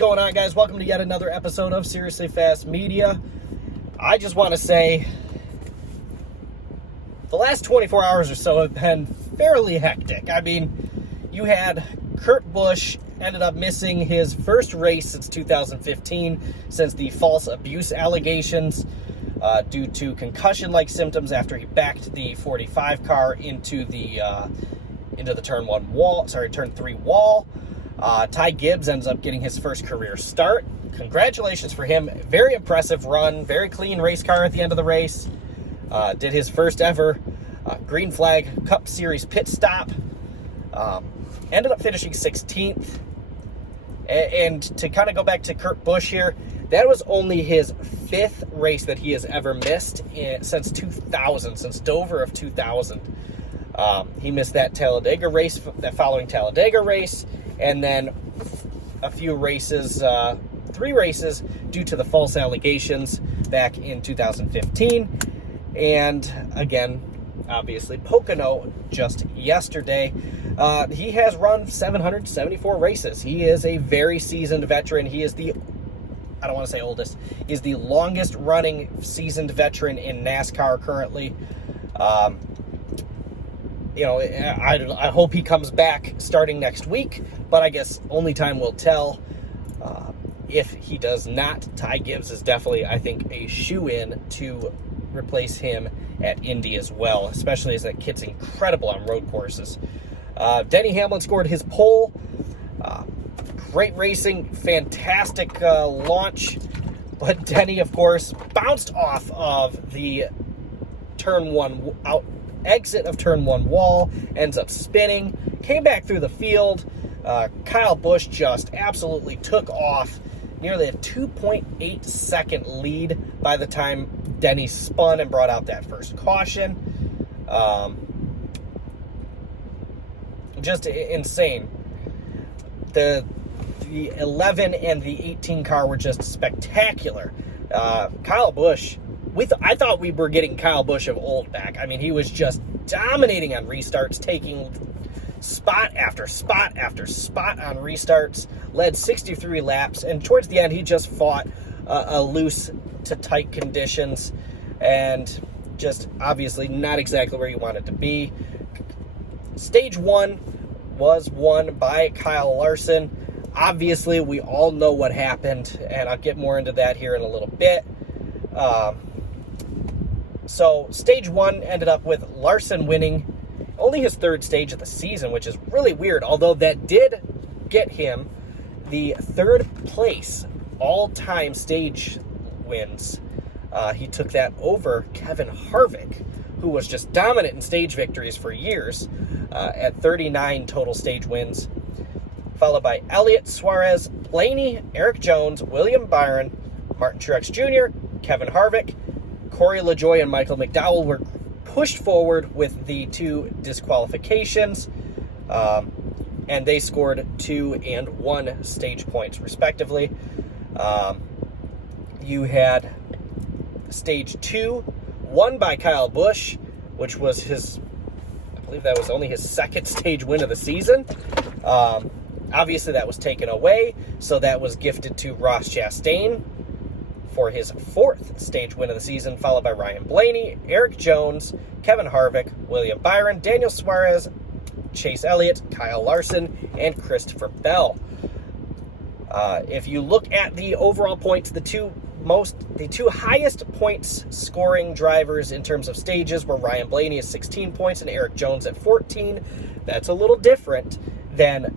going on, guys? Welcome to yet another episode of Seriously Fast Media. I just want to say the last 24 hours or so have been fairly hectic. I mean, you had Kurt Busch ended up missing his first race since 2015, since the false abuse allegations due to concussion-like symptoms after he backed the 45 car into the turn 3 wall. Ty Gibbs ends up getting his first career start. Congratulations for him. Very impressive run. Very clean race car at the end of the race. Did his first ever Green Flag Cup Series pit stop. Ended up finishing 16th. And to kind of go back to Kurt Busch here, that was only his 5th race that he has ever missed since 2000, since Dover of 2000. He missed that Talladega race, that following Talladega race, and then a few races, 3 races, due to the false allegations back in 2015. And again, obviously, Pocono just yesterday. He has run 774 races. He is a very seasoned veteran. He is I don't want to say oldest, he's the longest running seasoned veteran in NASCAR currently. I hope he comes back starting next week, but I guess only time will tell. If he does not, Ty Gibbs is definitely, I think, a shoo-in to replace him at Indy as well, especially as that kid's incredible on road courses. Denny Hamlin scored his pole. Great racing, fantastic launch, but Denny, of course, bounced off of the exit of turn 1 wall, ends up spinning, came back through the field. Kyle Busch just absolutely took off, nearly a 2.8 second lead by the time Denny spun and brought out that first caution. Just insane. The 11 and the 18 car were just spectacular. Kyle Busch, I thought we were getting Kyle Busch of old back. I mean, he was just dominating on restarts, taking spot after spot after spot on restarts, led 63 laps, and towards the end, he just fought a loose to tight conditions, and just obviously not exactly where you wanted to be. Stage 1 was won by Kyle Larson. Obviously, we all know what happened, and I'll get more into that here in a little bit. So stage 1 ended up with Larson winning only his 3rd stage of the season, which is really weird, although that did get him the 3rd place all-time stage wins. He took that over Kevin Harvick, who was just dominant in stage victories for years, at 39 total stage wins, followed by Elliott, Suarez, Blaney, Eric Jones, William Byron, Martin Truex Jr., Kevin Harvick, Corey LaJoie, and Michael McDowell were pushed forward with the 2 disqualifications, and they scored 2 and 1 stage points, respectively. You had stage 2 won by Kyle Busch, which was I believe that was only his 2nd stage win of the season. Obviously, that was taken away, so that was gifted to Ross Chastain for his 4th stage win of the season, followed by Ryan Blaney, Eric Jones, Kevin Harvick, William Byron, Daniel Suarez, Chase Elliott, Kyle Larson, and Christopher Bell. If you look at the overall points, the two highest points scoring drivers in terms of stages were Ryan Blaney at 16 points and Eric Jones at 14. That's a little different than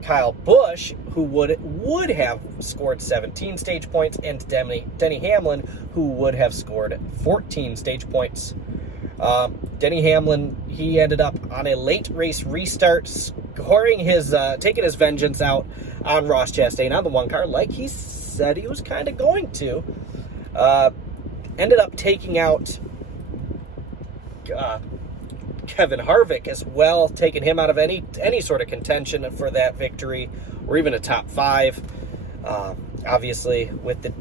Kyle Busch, who would have scored 17 stage points, and Denny Hamlin, who would have scored 14 stage points. Denny Hamlin, he ended up on a late race restart, taking his vengeance out on Ross Chastain on the 1 car, like he said he was kind of going to. Ended up taking out Kevin Harvick as well, taking him out of any sort of contention for that victory, or even a top 5. Obviously, with the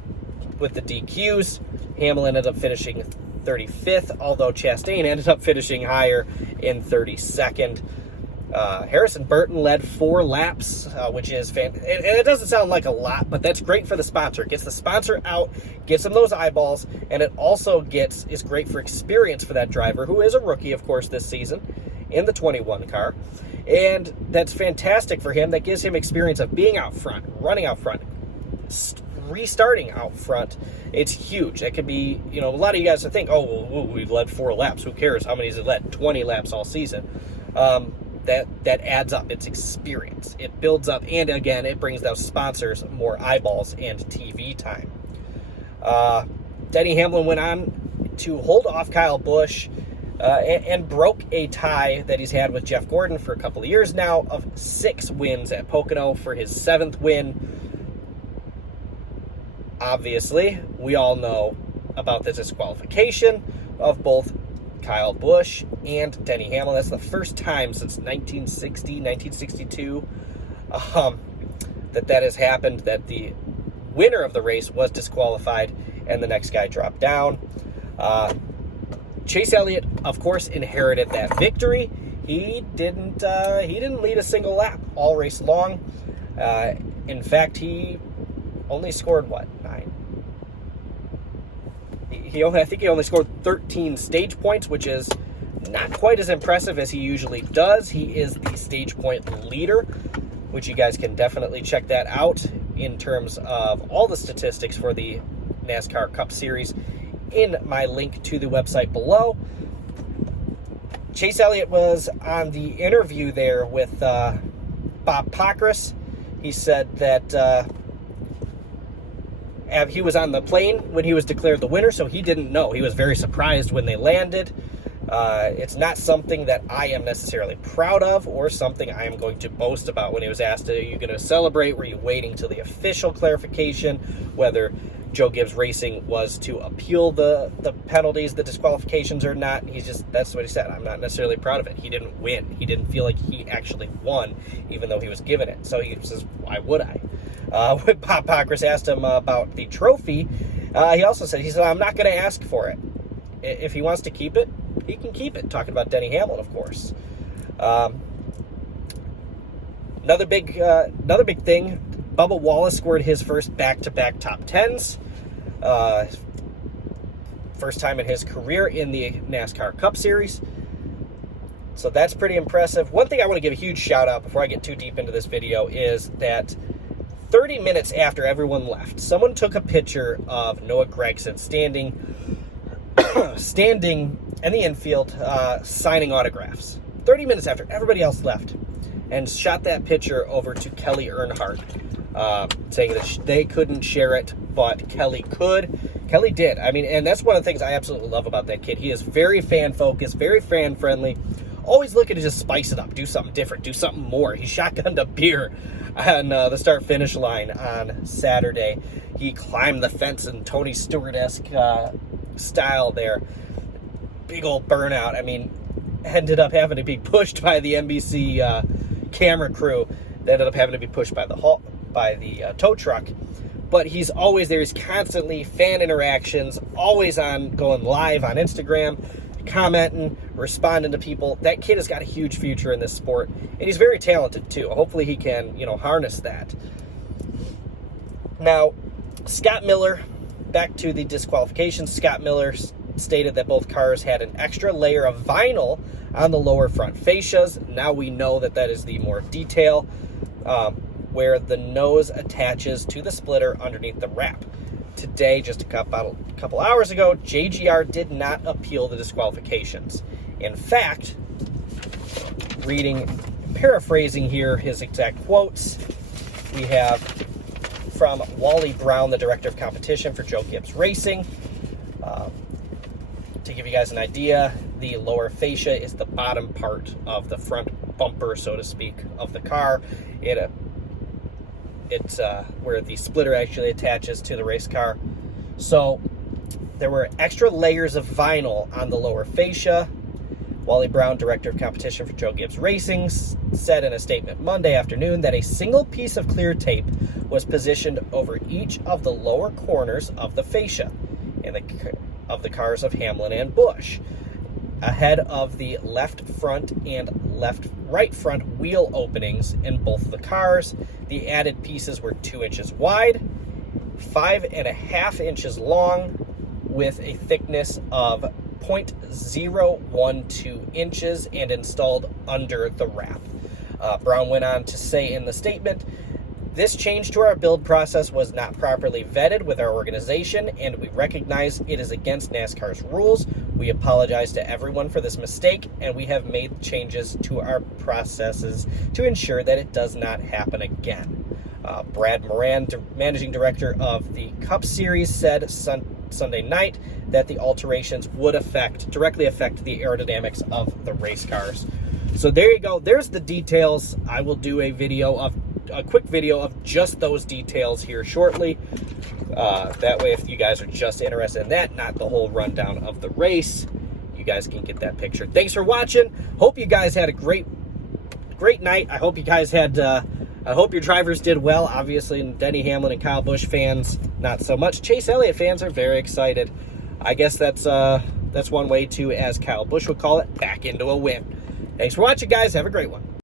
DQs, Hamlin ended up finishing 35th, although Chastain ended up finishing higher in 32nd. Harrison Burton led 4 laps, which is fantastic. And it doesn't sound like a lot, but that's great for the sponsor. It gets the sponsor out, gets him those eyeballs, and it also is great for experience for that driver, who is a rookie, of course, this season in the 21 car. And that's fantastic for him. That gives him experience of being out front, running out front, restarting out front. It's huge. That could be, a lot of you guys think, oh, well, we've led 4 laps. Who cares? How many has it led? 20 laps all season. That adds up. It's experience. It builds up, and again, it brings those sponsors more eyeballs and TV time. Denny Hamlin went on to hold off Kyle Busch and broke a tie that he's had with Jeff Gordon for a couple of years now of 6 wins at Pocono for his 7th win. Obviously, we all know about the disqualification of both Kyle Busch and Denny Hamlin. That's the first time since 1962 that has happened, that the winner of the race was disqualified and the next guy dropped down. Chase Elliott, of course, inherited that victory. He didn't lead a single lap all race long. In fact, he only scored 9? I think he only scored 13 stage points, which is not quite as impressive as he usually does. He is the stage point leader, which you guys can definitely check that out in terms of all the statistics for the NASCAR Cup Series in my link to the website below. Chase Elliott was on the interview there with Bob Pockrass. He said that he was on the plane when he was declared the winner, so he didn't know. He was very surprised when they landed. It's not something that I am necessarily proud of or something I am going to boast about. When he was asked, are you going to celebrate? Were you waiting till the official clarification whether Joe Gibbs Racing was to appeal the penalties, the disqualifications or not? That's what he said. I'm not necessarily proud of it. He didn't win. He didn't feel like he actually won, even though he was given it. So he says, why would I? When Bob Pockrass asked him about the trophy, he also said, I'm not going to ask for it. If he wants to keep it, he can keep it. Talking about Denny Hamlin, of course. Another big thing, Bubba Wallace scored his first back-to-back top 10s. First time in his career in the NASCAR Cup Series. So that's pretty impressive. One thing I want to give a huge shout out before I get too deep into this video is that 30 minutes after everyone left, someone took a picture of Noah Gragson standing in the infield signing autographs. 30 minutes after everybody else left, and shot that picture over to Kelly Earnhardt, saying that they couldn't share it, but Kelly could. Kelly did. I mean, and that's one of the things I absolutely love about that kid. He is very fan-focused, very fan-friendly, always looking to just spice it up, do something different, do something more. He shotgunned a beer on the start-finish line on Saturday. He climbed the fence in Tony Stewart-esque style there. Big old burnout. I mean, ended up having to be pushed by the NBC camera crew. They ended up having to be pushed by the tow truck. But he's always there. He's constantly fan interactions, always going live on Instagram, commenting, responding to people. That kid has got a huge future in this sport, and he's very talented too. Hopefully he can, harness that. Now, Scott Miller, back to the disqualifications. Scott Miller stated that both cars had an extra layer of vinyl on the lower front fascias. Now we know that is the more detail, where the nose attaches to the splitter underneath the wrap. Today, just a couple hours ago, JGR did not appeal the disqualifications. In fact, paraphrasing here his exact quotes, we have from Wally Brown, the director of competition for Joe Gibbs Racing. To give you guys an idea, the lower fascia is the bottom part of the front bumper, so to speak, of the car. It's where the splitter actually attaches to the race car. So there were extra layers of vinyl on the lower fascia. Wally Brown, director of competition for Joe Gibbs Racing, said in a statement Monday afternoon that a single piece of clear tape was positioned over each of the lower corners of the fascia of the cars of Hamlin and Busch, ahead of the left front and right front wheel openings in both the cars. The added pieces were 2 inches wide, 5.5 inches long, with a thickness of 0.012 inches and installed under the wrap. Brown went on to say in the statement, "This change to our build process was not properly vetted with our organization, and we recognize it is against NASCAR's rules. We apologize to everyone for this mistake, and we have made changes to our processes to ensure that it does not happen again." Brad Moran, managing director of the Cup Series, said Sunday night that the alterations would directly affect the aerodynamics of the race cars. So there you go. There's the details. I will do a quick video of just those details here shortly. That way, if you guys are just interested in that, not the whole rundown of the race, you guys can get that picture. Thanks for watching. Hope you guys had a great night. I hope you guys had. I hope your drivers did well. Obviously, Denny Hamlin and Kyle Busch fans, not so much. Chase Elliott fans are very excited. I guess that's one way to, as Kyle Busch would call it, back into a win. Thanks for watching, guys. Have a great one.